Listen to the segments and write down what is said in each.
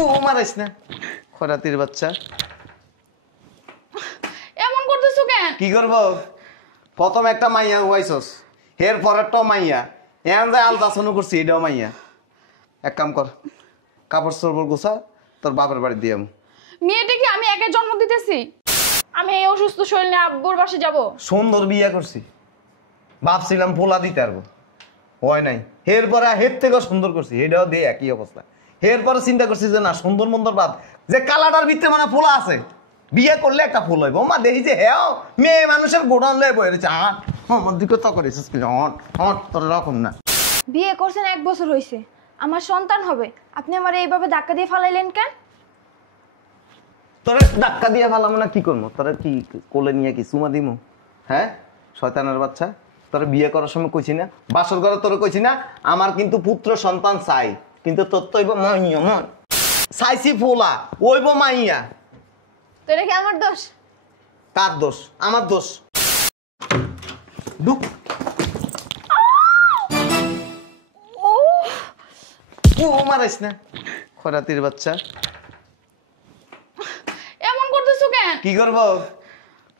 ও Marais না খরাতির বাচ্চা। এমন করতেছো কেন? কি করবো? প্রথম একটা মাইয়া হুয়াইছস, এর পরেরটাও মাইয়া, এখন যে আলতাসনও করছি এটাও মাইয়া। এক কাম কর, কাপড় চোপড় গোছা, তোর বাপের বাড়ি দিয়ে মেয়েটা কি আমি একা জন্ম দিতেছি? আমি এই অসুস্থ শরীর নিয়ে আব্বুর বাসে যাব? সুন্দর বিয়া করছি, ভাবছিলাম পোলা দিতে পারবো, হয় নাই। এরপরে হের থেকেও সুন্দর করছি, এটাও দিয়ে একই অবস্থা। এরপরে চিন্তা করছি যে না, সুন্দর মন্দর বাদ, যে কালাটার ভিতরে মানে পোলা আছে, বিয়ে করলে একটা ফুল হইব। মা দেখি যে হ্যাঁ মেয়ে মানুষের গোডাউন লয়ে বয়ে রয়েছে, আমার দিকে তো করেছিস কি তোর রকম না। বিয়ে করছেন 1 বছর হয়েছে, আমার সন্তান হবে, আপনি আমার এইভাবে ধাক্কা দিয়ে ফালাইলেন কেন? তোর ধাক্কা দিয়ে ফেলাম না, কি করবো? তোরা কি কোলে নিয়ে কি চুমা দিমু? হ্যাঁ শয়তানের বাচ্চা, তোরা বিয়ে করার সময় কইছি না, বাসর ঘরে তোরা কইছি না আমার কিন্তু পুত্র সন্তান চাই, কিন্তু তোর তো হইব মাইয়া। মন চাইছি ফোলা ওইব মাইয়া। তো এটা কি আমার দোষ? কার দোষ? আমার দোষ। ঢুক। ও মারাইস না খরাতির বাচ্চা। এমন করতেছো কেন? কি করবো?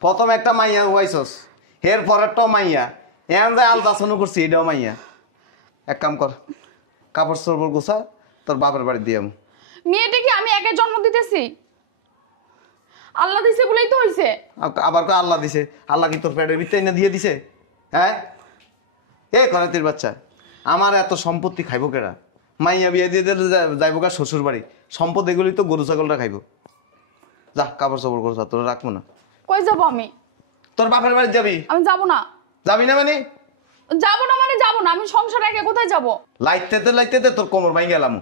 প্রথম একটা মাইয়া হুয়াইছস, এর পরেরটাও মাইয়া, এখন যে আলতাসনও করছি এটাও মাইয়া। এক কাম কর, কাপড় চোপড় গোছা, তোর বাপের বাড়ি দিয়ে মেয়েটা কি আমি একা জন্ম দিতেছি? আল্লাহ দিছে বলেই তো হইছে। আবার কয় আল্লাহ দিছে। আল্লাহ কি তোর পেটের ভিতরে এনে দিয়ে দিছে? হ্যাঁ এ খরাতির বাচ্চা, আমার এত সম্পত্তি খাইব কেডা? মাইয়া বিয়ে দিয়ে দিলে যাইব কার শ্বশুর বাড়ি, সম্পদ এগুলি তো গরু ছাগলটা খাইব। যা কাপড় চোপড় গোছা, তোরা রাখবো না। কই যাব আমি? তোর বাপের বাড়ি যাবি? আমি যাব না। যাবি না মানে? যাব না মানে যাব না, আমি সংসার একা কোথায় যাব? লাইতে তোর কোমর ভাঙি গেলাম।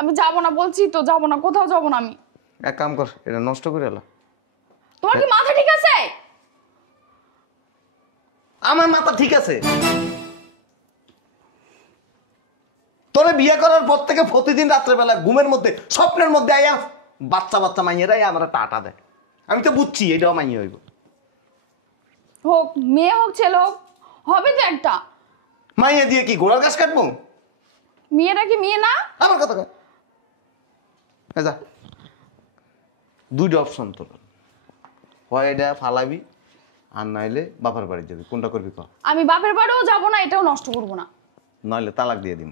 আমি যাব না বলছি তো, যাব না, কোথাও যাব না আমি। এক কাম কর, এটা নষ্ট করে এলা। তোমার কি মাথা ঠিক আছে? আমার মাথা ঠিক আছে। তোরে বিয়ে করার পর থেকে প্রতিদিন রাত্রেবেলা ঘুমের মধ্যে স্বপ্নের মধ্যে আয়া বাচ্চা বাচ্চা মাইয়েরাই আমরা টাটা দেয়। আমি তো বুঝছি এটাও মাইয়ে হইব। হোক মেয়ে হোক ছেলে হোক, হবে তো একটা। মাইয়ে দিয়ে কি ঘোড়ার গাছ কাটবো? মেয়েরা কি মেয়ে না? আমার কথা কয়। যা, দুইটা অপশন তোর, হয় এটা ফালাবি আর নাইলে বাপের বাড়ি যাবি, কোনটা করবি ক? আমি বাপের বাড়িও যাব না, এটাও নষ্ট করব না। নইলে তালাক দিয়ে দিম।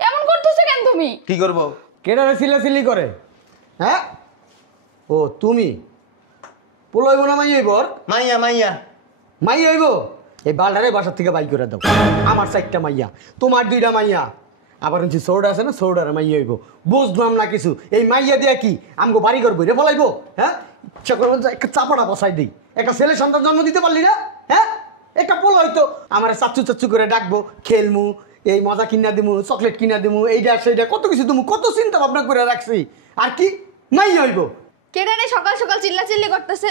এমন করতেছো কেন তুমি? কি করবো? কেডারে সিলাসিলি করে? হ্যাঁ ও তুমি পোলা হইব না মাই হইব? মাইয়া মাইয়া মাই হইব? এই বালটারে বাসার থেকে বাই করে দাও। আমার 4টা মাইয়া, তোমার 2টা মাইয়া, আবার হচ্ছে সৌডা আছে না, সৌডারে মাইয়া হইব। বুঝলাম না কিছু, এই মাইয়া দিয়া কি আমগো বাড়ি ঘর বইরে ফলাইবো? হ্যাঁ ইচ্ছা করবেন একটা চাপাটা বসাই দিই, একটা ছেলে সন্তান জন্ম দিতে পারলি না? হ্যাঁ একটা পোলা হইতো আমার চাচ্চু চাচ্চু করে ডাকবো, খেলমু, এই মজা কিনা দিমু, চকলেট কিনা দিমু, এইটা সেইটা কত কিছু দিমু, কত চিন্তা ভাবনা করে রাখছি। আর কি মাই হইব? কেডারে সকাল সকাল চিল্লাচিল্লি করতেছে?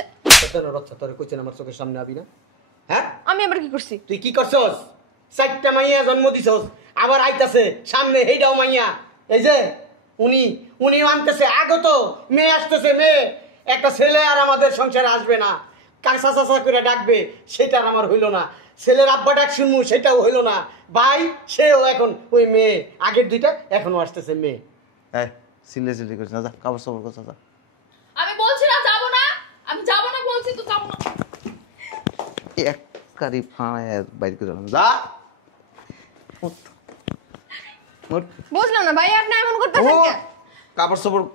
রচ্ছা তোরে কইছেন আমার চোখের সামনে আবি না? হ্যাঁ আমি আবার কি করছি? তুই কি করছস? 4টা মাইয়া জন্ম দিছস, আবার আইতাছে সামনে এইটাও মাইয়া। এই যে উনি আনতেছে আগত মেয়ে, আসতেছে মেয়ে, একটা ছেলে আর আমাদের সংসারে আসবে না, কাঁচা চাচা করে ডাকবে, সেটা আর আমার হইল না। ছেলের আব্বা ডাক শুনবো, সেটাও হইল না। ভাই সেও এখন ওই মেয়ে, আগের 2টা এখনো আসতেছে মেয়ে। হ্যাঁ সিলে সিলে করছিস না, যা কাপড় চোপড় গোছা যা। আমি বলছি না যাব না, আমি যাব না বলছি তো, যাব না। এক কারি ফাঁড়ায় বাইর করে দিলাম, যা। বুঝলাম না ভাই, আপনি এমন করতেছেন কেন? কাপড় চোপড়।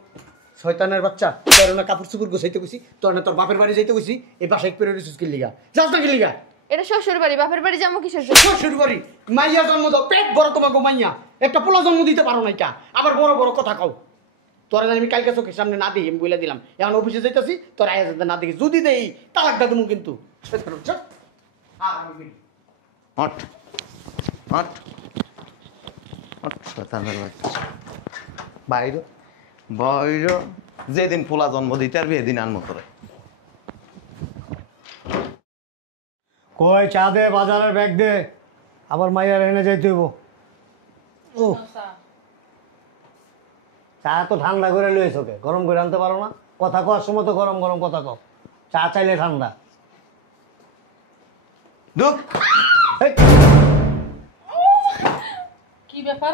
শয়তানের বাচ্চা, তোর না কাপড় চুপড় গোছাইতে কইছি, তোর না তোর বাপের বাড়ি যাইতে কইছি, এই বাসায় পেরে রিসুস কি লিগা যাস না? কি লিগা? এটা শ্বশুর বাড়ি, বাপের বাড়ি যাবো কিসের জন্য? শ্বশুর বাড়ি মাইয়া জন্ম দাও, পেট বড় তোমাকে মাইয়া, একটা পোলা জন্ম দিতে পারো না, এটা আবার বড় বড় কথা কও। তোরা জানি আমি কালকে চোখের সামনে না দিই, আমি বলে দিলাম এখন অফিসে যাইতেছি, তোর আয়া যাতে না দেখি, যদি দেই তালাকটা দেবো কিন্তু। হট হট হট শয়তানের বাচ্চা। বাইরে বাইরে যেদিন পোলা জন্ম দিতে পারবি এদিন আনমো তোরে। কই চা দে, বাজারের ব্যাগ দে, আবার মাইয়ার এনে যাইতে হইব। ও চা তো ঠান্ডা করে লইছ, ওকে গরম করে আনতে পারো না? কথা কওয়ার সময় তো গরম গরম কথা কও, চা চাইলে ঠান্ডা। ঢুক। এই, ব্যাপার?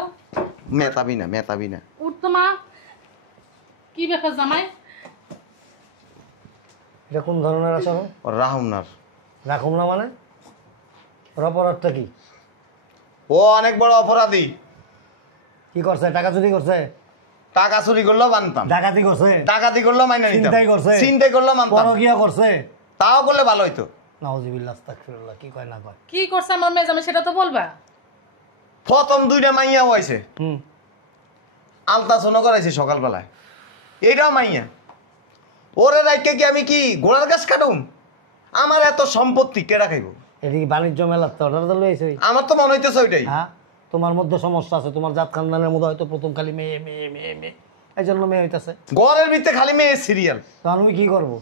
মেতাবি না উঠতো মা। কি ব্যাপার জামাই? এটা কোন ধরনের আচরণ? ওর রাহুমনার রাখুম না মানে? ওর অপরাধটা কি? ও অনেক বড় অপরাধী। কি করছে? টাকা চুরি করছে? টাকা চুরি করলেও মানতাম, ডাকাতি করছে? ডাকাতি করলেও মাইনে নিতাম, ছিনতাই করছে? চিন্তাই করলেও মানতাম, পরকিয়া করছে? তাও করলে ভালো হইতো। নাউজুবিল্লাহ, আস্তাগফিরুল্লাহ। কি কয় না কয়? কি করছে আমার মেয়ে জামাই সেটা তো বলবা। প্রথম 2টা মাইয়া হয়েছে, হুম। আলতাসনও করাইছে সকালবেলায়, এইটাও মাইয়া। ওরে রাইকে কি আমি কি ঘোড়ার গাছ কাটুম? আমার এত সম্পত্তি কেডা খাইব? এটা কি বাণিজ্য মেলার তো অর্ডার তো লইছে? আমার তো মনে হইতেছে ওইটাই। হ্যাঁ, তোমার মধ্যে সমস্যা আছে। তোমার জাত খানদানের মধ্যে হয়তো প্রথম খালি মেয়ে মেয়ে মেয়ে মেয়ে, এই জন্য মেয়ে হইতাছে। ঘরের ভিতরে খালি মেয়ে সিরিয়াল। তখন আমি কি করবো?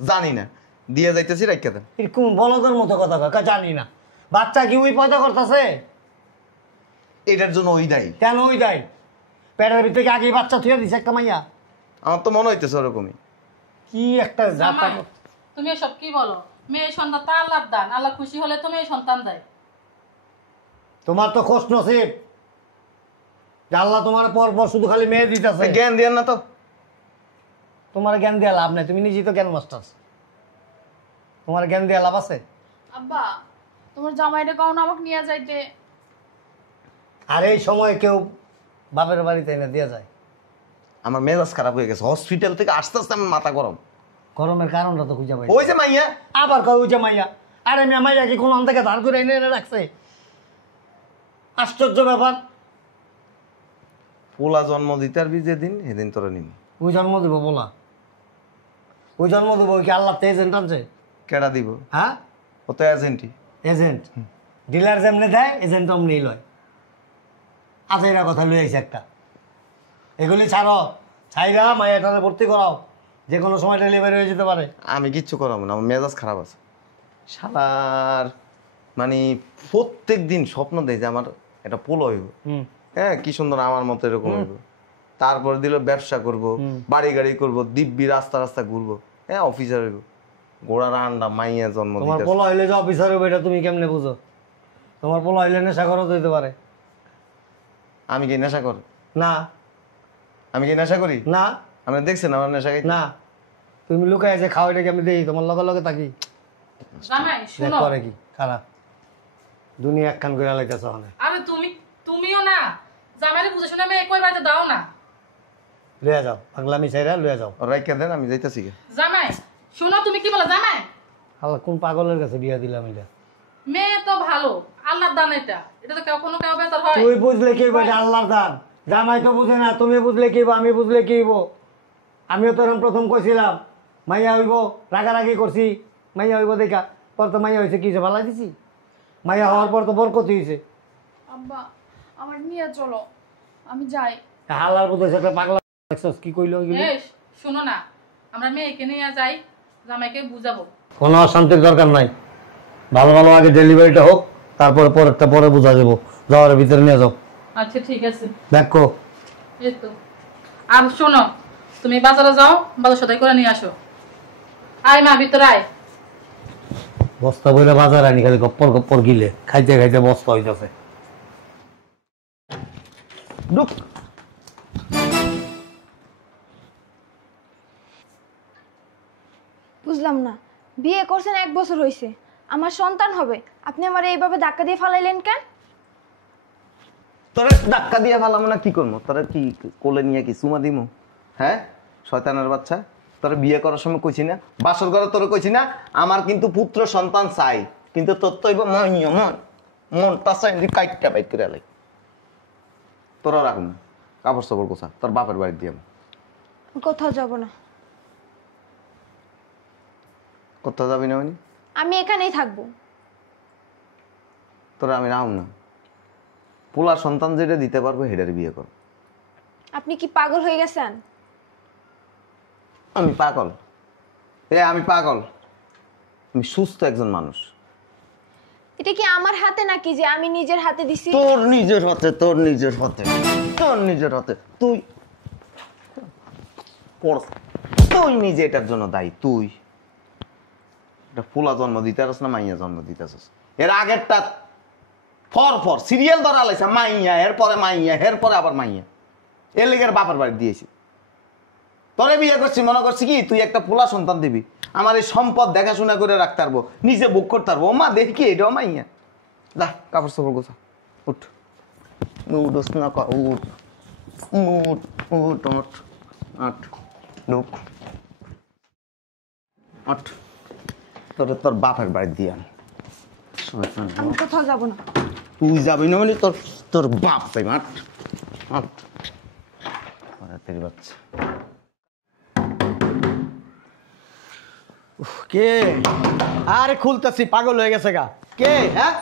জানি না, দিয়ে যাইতেছি রাইখা দেন। এরকম বলদের মতো কথা কয়, জানি না। বাচ্চা কি ওই পয়দা করতেছে? এটার জন্য ওই দায়ী। কেন ওই দেয়? পেটের ভিতরে কি আগেই বাচ্চা থুয়ে দিছে একটা মাইয়া? আমার তো মনে হইতেছে ওরকমই। কি একটা জাত। জামাই, তুমি এসব কি বলো? মেয়ে সন্তান তো আল্লাহর দান, আল্লাহ খুশি হলে তো মেয়ে সন্তান দেয়। তোমার তো খোশ নসিব যে আল্লাহ তোমার পর পর শুধু খালি মেয়ে দিতেছে। জ্ঞান দিয়েন না তো। তোমার জ্ঞান দেওয়া লাভ নাই, তুমি নিজেই তো জ্ঞান মাস্টার। তোমার জ্ঞান দেওয়া লাভ আছে? আব্বা তোমার জামাইটা কখন আমাকে নিয়ে যাইতে? আর এই সময় কেউ বাপের বাড়িতে এনে দিয়ে যায়? আমার মেজাজ খারাপ হয়ে গেছে, হসপিটাল থেকে আস্তে আস্তে আমার মাথা গরম। গরমের কারণটা তো খুঁজে পাই। ওই যে মাইয়া, আবার কয় ওই যে মাইয়া। আরে মেয়ে মাইয়া কি কোনো থেকে ধার করে এনে এনে রাখছে? আশ্চর্য ব্যাপার। পোলা জন্ম দিতে আর যেদিন সেদিন তোরা নিম। ওই জন্ম দেবো বলা? ওই জন্ম দেবো কি আল্লাহ তো এজেন্ট আনছে? কেডা দিব? হ্যাঁ, ও তো এজেন্টই। এজেন্ট ডিলার যেমনি দেয় এজেন্ট অমনি লয়। আচ্ছা, এরা কথা লই আইছে একটা। এগুলি ছাড়ো, ছাইরা মাইয়াটারে ভর্তি করাও, যে কোনো সময় ডেলিভারি হয়ে যেতে পারে। আমি কিচ্ছু করাবো না, আমার মেজাজ খারাপ আছে। শালার মানে প্রত্যেক দিন স্বপ্ন দেয় যে আমার একটা পোলো হইব। হ্যাঁ, কি সুন্দর আমার মতো এরকম হইব। তারপর দিল ব্যবসা করব, বাড়ি গাড়ি করব, দিব্যি রাস্তা রাস্তা ঘুরবো। হ্যাঁ, অফিসার হইব। গোড়ার আন্ডা মাইয়া জন্ম তোমার দিতেছে। পোলা হইলে যে অফিসার হবে এটা তুমি কেমনে বুঝো? তোমার পোলা হইলে নেশা করো হইতে পারে। আমি কি নেশা করি? না আমি কি নেশা করি? না আপনি দেখছেন আমার নেশা খাই? না, তুমি লুকায় যে খাও, এটা কি আমি দেখি? তোমার লগে লগে থাকি, জামাই দেখ শুনো। করে কি খারাপ দুনিয়া একখান করে লাইতেছে ওখানে। আরে তুমিও না জামাইরে বুঝে শুনে মেয়ে কই বাড়িতে দাও না। লইয়া যাও, পাগলামি চাইরা লইয়া যাও। রাইখা দেন, আমি যাইতেছি। জামাই শুনো, তুমি কি বলো জামাই? আল্লাহ কোন পাগলের কাছে বিয়া দিলাম এটা? মেয়ে তো ভালো, আল্লাহর দান। এটা তো কখনো কেউ বেতর হয়? তুই বুঝলে কি হইব? এটা আল্লাহর দান। জামাই তো বুঝে না, তুমি বুঝলে কি হইব, আমি বুঝলে কি হইব? আমিও তো এরকম প্রথম কইছিলাম মাইয়া হইব, রাগারাগি করছি, মাইয়া হইব দেখা। পর তো মাইয়া হয়েছে, কি যে ভালো দিছি? মাইয়া হওয়ার পর তো বরকত হয়েছে। আব্বা আমার নিয়ে চলো, আমি যাই। আল্লাহর মতো একটা পাগলা দেখছস কি কইলো ওইগুলো? এই শুনো না, আমরা মেয়েকে নিয়ে যাই, জামাইকে বুঝাবো। কোনো অশান্তির দরকার নাই। ভালো ভালো আগে ডেলিভারিটা হোক, তারপরে পরেরটা পরে বোঝা যাবো। যাওয়ার ভিতরে নিয়ে যাও। আচ্ছা ঠিক আছে। দেখো এই তো। আর শোনো, তুমি বাজারে যাও, বাজার সদাই করে নিয়ে আসো। আয় মা, ভিতরে আয়। বস্তা বইলে বাজার আনি, খালি গপ্পর গপ্পর গিলে খাইতে খাইতে বস্তা হইতেছে। ঢুক। বুঝলাম না, বিয়ে করছেন 1 বছর হয়েছে, আমার সন্তান হবে, আপনি আমার এইভাবে ধাক্কা দিয়ে ফালাইলেন কেন? তোরা ধাক্কা দিয়ে ফেলাম না, কি করবো? তোরা কি কোলে নিয়ে কি চুমা দিমু? হ্যাঁ, শয়তানের বাচ্চা। তোরা বিয়ে করার সময় কইছি না, বাসর ঘরে তোরা কইছি না আমার কিন্তু পুত্র সন্তান চাই, কিন্তু তোর তো মনটা চাই কাইটটা বাইক করে লাই। তোরা রাখুন কাপড় চাপড় গোছা, তোর বাপের বাড়ি দিয়ে। কোথাও যাব না। কোথাও যাবি না? মানে আমি এখানেই থাকবো। তোরা আমি রাখুন না, পোলা সন্তান যেটা দিতে পারবো হেডারে বিয়ে কর। আপনি কি পাগল হয়ে গেছেন? আমি পাগল? আমি পাগল? আমি সুস্থ একজন মানুষ। এটা কি আমার হাতে নাকি যে আমি নিজের হাতে দিছি? তোর নিজের হাতে, তোর নিজের হাতে, তোর নিজের হাতে। তুই তুই নিজে এটার জন্য দায়ী। তুই এটা পোলা জন্ম দিতে আসছ না মাইয়া জন্ম দিতে আসছ? এর আগেরটা পর সিরিয়াল ধরা লাইছে, মাইয়া এরপরে মাইয়া এরপরে আবার মাইয়া, এর লেগে বাপের বাড়ি দিয়েছি। তোরে বিয়ে করছি মনে করছি কি তুই একটা পোলা সন্তান দিবি, আমার এই সম্পদ দেখাশোনা করে রাখতে পারবো, নিজে বুক করতে পারবো। মা দেখি এটাও মাইয়া। যা কাপড় চোপড় গোছা, উঠ উঠ না উঠ উঠ উঠ উঠ আট লোক আট, তোরে তোর বাপের বাড়ি দিয়ে আন। আমি কোথাও যাব না। তুই যাবি না মানে তোর তোর বাপ চাই। আট আট তেরি বাচ্চা। কে? আরে খুলতেছি, পাগল হয়ে গেছে গা। কে? হ্যাঁ,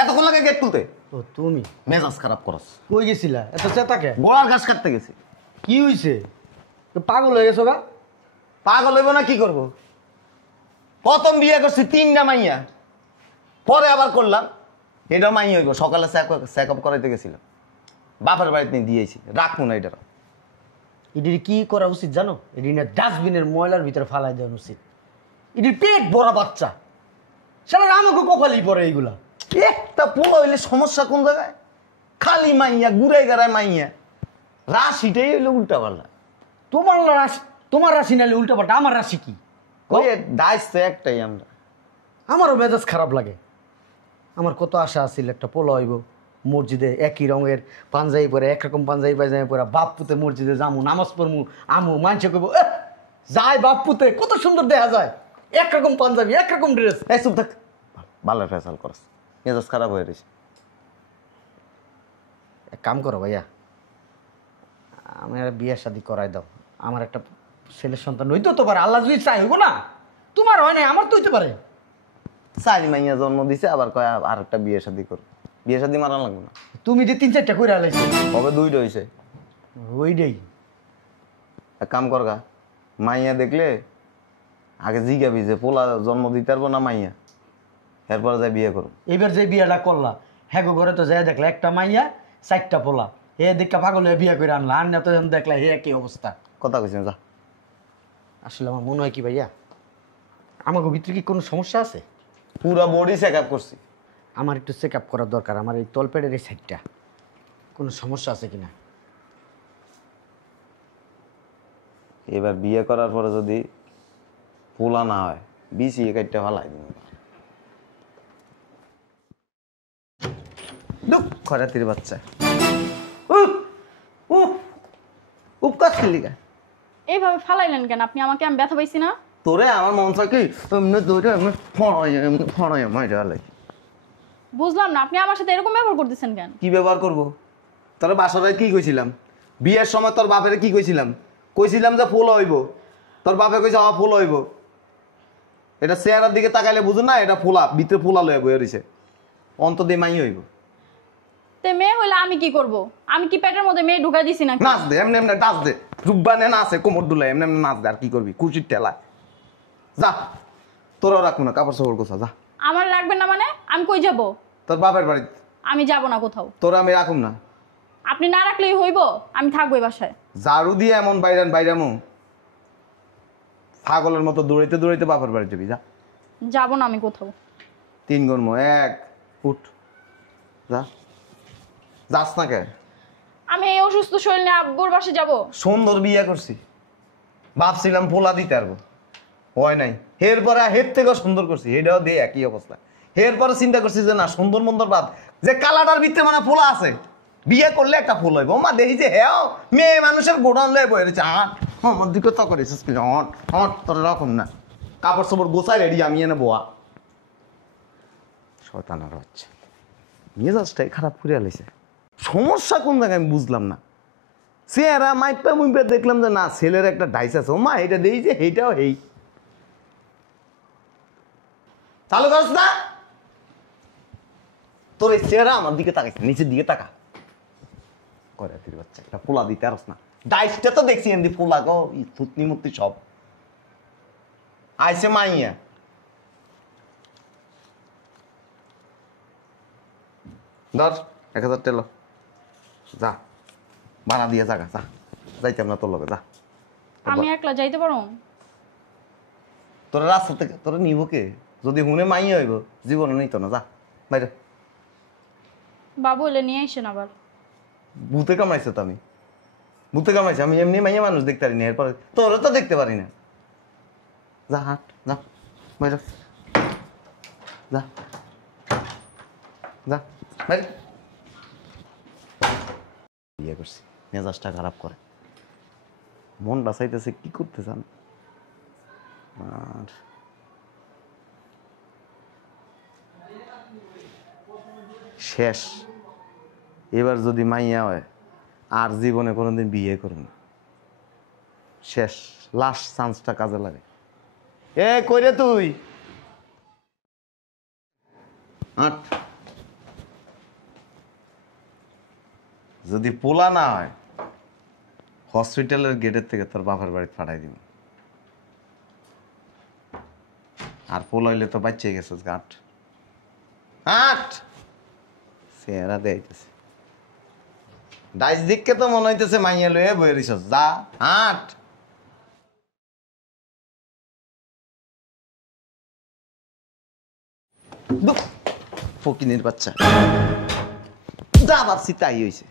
এতক্ষণ লাগে গেট খুলতে? ও তুমি মেজাজ খারাপ করস। কই গেছিলা এত চেতাকে? গোড়ার ঘাস কাটতে গেছি। কি হইছে? তো পাগল হয়ে গেছো গা? পাগল হইব না কি করবো? প্রথম বিয়ে করছি 3টা মাইয়া, পরে আবার করলাম এটাও মাইয়া হইব। সকালে চেক আপ করাইতে গেছিলাম, বাপের বাড়িতে নিয়ে দিয়েছি, রাখবো না এটা। এটির কি করা উচিত জানো? এটি না ডাস্টবিনের ময়লার ভিতরে ফালাই দেওয়া উচিত। এটির পেট ভরা বাচ্চা, সারা আমাকে কপালই পড়ে এইগুলা। একটা পোলা হইলে সমস্যা কোন জায়গায়? খালি মাইয়া, ঘুরে গেড়ায় মাইয়া, রাশিটাই হইলে উল্টা পাল্লা। তোমার রাশি নালে উল্টা পাল্টা, আমার রাশি কি? ওই দায়স তো একটাই আমরা। আমারও মেজাজ খারাপ লাগে। আমার কত আশা আছিল একটা পোলা হইব, মসজিদে একই রঙের পাঞ্জাবি পরে, একরকম পাঞ্জাবি পরে বাপ পুতে মসজিদে যামু, নামাজ পড়মু, আমু মানছে কইব যাই বাপ পুতে কত সুন্দর দেখা যায়, একরকম পাঞ্জাবি একরকম ড্রেস। এই চুপ থাক, ভালো ফেসাল করস, মেজাজ খারাপ হয়ে রয়েছে। এক কাম করো ভাইয়া, আমার বিয়ে শাদি করাই দাও। আমার একটা ছেলের সন্তান হইতো তো পারে, আল্লাহ যদি চাই হইব না। তোমার হয় নাই, আমার তো হইতে পারে। চারি মাইয়া জন্ম দিছে, আবার কয় আর একটা বিয়ে শাদি কর। বিয়ে শাদি মারা লাগবে না। তুমি যে 3-4টা কইরা আলাইছো, কবে 2টা হয়েছে। ওইটাই এক কাম কর গা, মাইয়া দেখলে আগে জিগাবি যে পোলা জন্ম দিতে পারবো না মাইয়া, এরপরে যাই বিয়ে করো। এইবার যে বিয়েটা করলা, হ্যাঁ ঘরে তো যাই দেখলা একটা মাইয়া 4টা পোলা, হে দেখা পাগল হয়ে বিয়ে করে আনলা, আন্না তো দেখলা হে কি অবস্থা। কথা কইছেন যা। আসলে আমার মনে হয় কি ভাইয়া, আমাকে ভিতরে কি কোনো সমস্যা আছে? পুরা বডি চেক আপ করছি। আমার একটু চেক আপ করার দরকার, আমার এই তলপেটের এই সাইডটা কোনো সমস্যা আছে কিনা। এবার বিয়ে করার পরে যদি পোলা না হয়, বিসি কাটতে ভালাই দিন। দুঃখ রাতির বাচ্চা উপকার লিগা এইভাবে ফালাইলেন কেন আপনি আমাকে? আমি ব্যথা পাইছি না? তোরে আমার মন থাকে এমনি দৌড়ে এমনি ফড়াই মাইরা লাগে। বুঝলাম না, আপনি আমার সাথে এরকম ব্যবহার করতেছেন কেন? কি ব্যবহার করবো? তোর বাসায় কি কইছিলাম? বিয়ের সময় তোর বাপের কি কইছিলাম? কইছিলাম যে ফুল হইব, তোর বাপে কইছে আমার ফুল হইব। এটা চেহারার দিকে তাকাইলে বুঝো না, এটা ফুলা ভিতরে ফুলা লয়ে বয়ে রয়েছে, অন্ত দিয়ে মাই হইব। তে মেয়ে হইলে আমি কি করব? আমি কি পেটের মধ্যে মেয়ে ঢুকাই দিছি নাকি? নাচ দে, এমনি এমনি ডাচ দে, রুব্বানে নাচে কোমর দুলাই, এমনি এমনি নাচ দে। আর কি করবি? কুচির টেলা যা, তোরাও রাখবো না, কাপড় চোপড় গোছা যা। আমার লাগবে না মানে? আমি কই যাব? তোর বাপের বাড়ি। আমি যাব না কোথাও। তোরা আমি রাখুম না। আপনি না রাখলেই হইব, আমি থাকবো এই বাসায়। ঝাড়ু দিয়ে এমন বাইরামো পাগলের মতো দৌড়াইতে দৌড়াইতে বাপের বাড়ি যাবি। যা, যাব না আমি কোথাও। 3 গর্ম 1 উঠ যা। যাস না কে? আমি এই অসুস্থ শরীর নিয়ে আব্বুর বাসায় যাব? সুন্দর বিয়ে করছি, ভাবছিলাম পোলা দিতে পারবো, হয় নাই। এরপরে হের থেকেও সুন্দর করছি, এটাও দিয়ে একই অবস্থা। এরপরে চিন্তা করছি যে না, সুন্দর মন্দর বাদ, যে কালাটার ভিতরে মানে পোলা আছে, বিয়ে করলে একটা ফুল হইব। মা দেখি যে হ্যাঁ মেয়ে মানুষের গোডাউন লয়ে বয়ে রয়েছে। আমার দিকে তো করেছিস তোর রকম না, কাপড় চোপড় গোছায় রেডি, আমি এনে বোয়া শয়তানের বাচ্চা। মেজাজটাই খারাপ করে আলাইছে। সমস্যা কোন জায়গায় আমি বুঝলাম না। চেহারা মাইপা মুইপা দেখলাম যে না, ছেলের একটা ডাইস আছে। ও মা এটা দেই যে এইটাও এই চালু করছ না। তোর এই চেহারা আমার দিকে তাকাইছে, নিচের দিকে তাকা করে তির বাচ্চা। একটা পোলা দিতে আরস না, ডাইসটা তো দেখছি এমনি পোলা গো, থুতনি মুতনি সব আইসে মাইয়া। ধর 1000 টেলো যা, ভাড়া দিয়ে জাগা যা, যাইতাম না তোর লগে যা। আমি একলা যাইতে পারো? তোরা রাস্তা থেকে তোরা নিব কে? যদি হুনে মাইয়া হইব জীবনে নিত না, যা বাইরে। বাবু এলে নিয়ে আসেন আবার। ভূতে কামাইছে তো আমি, ভূতে কামাইছে। আমি এমনি মাইয়া মানুষ দেখতে পারি না, এরপরে তোরা তো দেখতে পারি না। যা হাট, যা বাইরে, যা যা বাইরে। বিয়ে করছি, মেজাজটা খারাপ করে, মন বাঁচাইতেছে, কি করতে চান? আর শেষ, এবার যদি মাইয়া হয় আর জীবনে কোনোদিন বিয়ে করুন না। শেষ, লাস্ট চান্সটা কাজে লাগে। এ কইরে তুই আট, যদি পোলা না হয় হসপিটালের গেটের থেকে তোর বাবার বাড়ি পাঠাই দিব। আর পোলা হইলে তো বাচ্চা গেছে। আট আট, চেহারা দেখাইতেছে, ডাইস দিককে তো মনে হইতেছে মাইয়া লইয়া বয়ে রইছ। যা আট। ফকিনের বাচ্চা, যা ভাবছি তাই হয়েছে।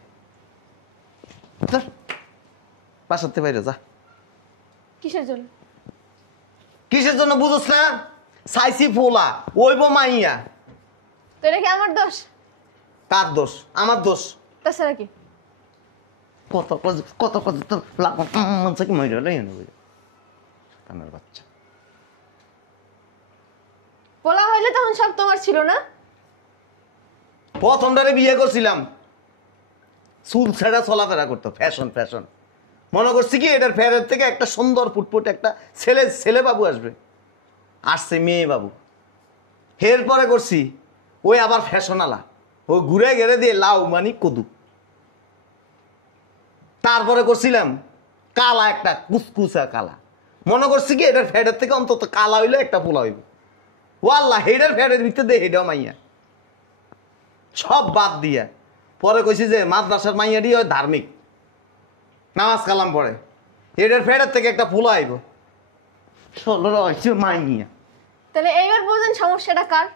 বাসাতে বাইরে যা। কিসের জন্য? কিসের জন্য বুঝোস না? সাইসি পোলা ওইব মাইয়া। তো এটা কি আমার দোষ? কার দোষ? আমার দোষ। তাছাড়া কি? কত কত কত তো লাগছে কি মরে লই না কানের বাচ্চা। পোলা হইলে তখন সব তোমার ছিল না? প্রথমটারে বিয়ে করছিলাম, চুল ছেঁড়া চলাফেরা করতো, ফ্যাশন ফ্যাশন। মনে করছি কি এটার ফেরের থেকে একটা সুন্দর ফুটফুট একটা ছেলে ছেলে বাবু আসবে, আসছে মেয়ে বাবু। এরপরে করছি ওই আবার ফ্যাশন আলা, ও ঘুরে ঘেরে দিয়ে লাউ মানি কদু। তারপরে করছিলাম কালা একটা কুচকুচা কালা। মনে করছি কি এটার ফ্যাটের থেকে অন্তত কালা হইলে একটা পোলা হইব। ও আল্লাহ, হেডের ফ্যাটের ভিতরে দে হেডাও মাইয়া। সব বাদ দিয়া পরে কইছি যে মাদ্রাসার মাইয়া দিয়ে ধার্মিক, নামাজ কালাম পড়ে, এটার ফ্যাটের থেকে একটা পোলা আইব। ষোলো হয়েছে মাইয়া। তাহলে এইবার বুঝেন সমস্যাটা কার?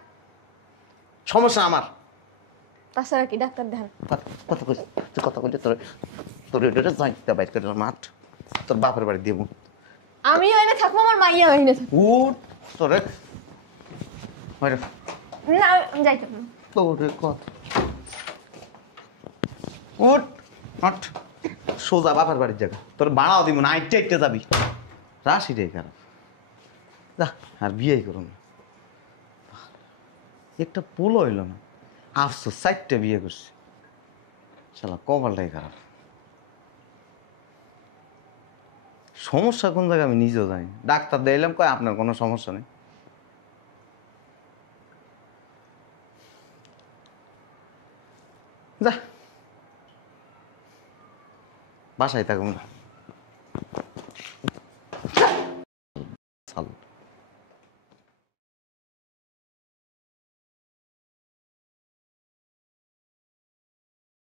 সমস্যা আমার। তাছাড়া কি? ডাক্তার দেখান। কত কইছি কত কইলে তোর তোর এটা যাইতে বাইর করে মাঠ তোর বাপের বাড়ি দেবো। আমিও এনে থাকবো, আমার মাইয়া এনে থাকবো। উঠ তোরে না আমি যাইতে পারবো। তোরে কত উঠ আট, সোজা বাপের বাড়ির জায়গা। তোর বাড়াও দিব না, আইটে আইটে যাবি। রাশিটাই খারাপ, যা আর বিয়েই করুন না। একটা পোলো হইল না, আফসোস 4টে বিয়ে করছি। শালা কপালটাই খারাপ। সমস্যা কোন জায়গায় আমি নিজেও জানি। ডাক্তার দিলাম, কয় আপনার কোনো সমস্যা নেই। যা বাসায় থাকুন।